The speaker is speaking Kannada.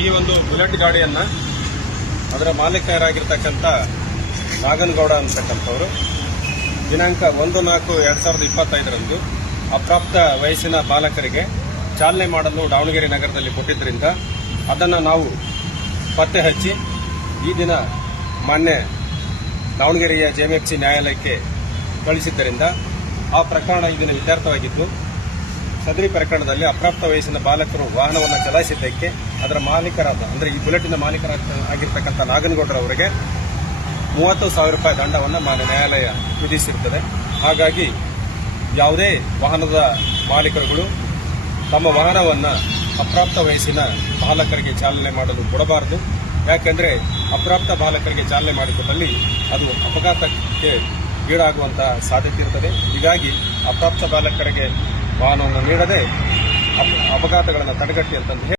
ಈ ಒಂದು ಬುಲೆಟ್ ಗಾಡಿಯನ್ನ ಅದರ ಮಾಲೀಕರಾಗಿರ್ತಕ್ಕಂಥ ನಾಗನಗೌಡ ಅಂತಕ್ಕಂಥವರು ದಿನಾಂಕ 1/4/2025 ಅಪ್ರಾಪ್ತ ವಯಸ್ಸಿನ ಬಾಲಕರಿಗೆ ಚಾಲನೆ ಮಾಡಲು ದಾವಣಗೆರೆ ನಗರದಲ್ಲಿ ಕೊಟ್ಟಿದ್ದರಿಂದ ಅದನ್ನು ನಾವು ಪತ್ತೆ ಹಚ್ಚಿ ಈ ದಿನ ಮಾನ್ಯ ದಾವಣಗೆರೆಯ ಜೆಎಂಎಫ್ಸಿ ನ್ಯಾಯಾಲಯಕ್ಕೆ ಕಳಿಸಿದ್ದರಿಂದ ಆ ಪ್ರಕರಣ ಈ ದಿನ ಇತ್ಯರ್ಥವಾಗಿದ್ದು, ಸದರಿ ಪ್ರಕರಣದಲ್ಲಿ ಅಪ್ರಾಪ್ತ ವಯಸ್ಸಿನ ಬಾಲಕರು ವಾಹನವನ್ನು ಚಲಾಯಿಸಿದ್ದಕ್ಕೆ ಅದರ ಮಾಲೀಕರಾದ ಅಂದರೆ ಈ ಬುಲೆಟಿನ ಮಾಲೀಕರಾಗಿರ್ತಕ್ಕಂಥ ನಾಗನಗೌಡರವರಿಗೆ 30,000 ರೂಪಾಯಿ ದಂಡವನ್ನು ಮಾನ್ಯ ನ್ಯಾಯಾಲಯ ವಿಧಿಸಿರುತ್ತದೆ. ಹಾಗಾಗಿ ಯಾವುದೇ ವಾಹನದ ಮಾಲೀಕರುಗಳು ತಮ್ಮ ವಾಹನವನ್ನು ಅಪ್ರಾಪ್ತ ವಯಸ್ಸಿನ ಬಾಲಕರಿಗೆ ಚಾಲನೆ ಮಾಡಲು ಕೊಡಬಾರದು. ಯಾಕೆಂದರೆ ಅಪ್ರಾಪ್ತ ಬಾಲಕರಿಗೆ ಚಾಲನೆ ಮಾಡಿಕೊಟ್ಟಲ್ಲಿ ಅದು ಅಪಘಾತಕ್ಕೆ ಈಡಾಗುವಂತಹ ಸಾಧ್ಯತೆ ಇರುತ್ತದೆ. ಹೀಗಾಗಿ ಅಪ್ರಾಪ್ತ ಬಾಲಕರಿಗೆ ವಾಹನವನ್ನು ನೀಡದೆ ಅಪಘಾತಗಳನ್ನು ತಡೆಗಟ್ಟಿ ಅಂತಂದು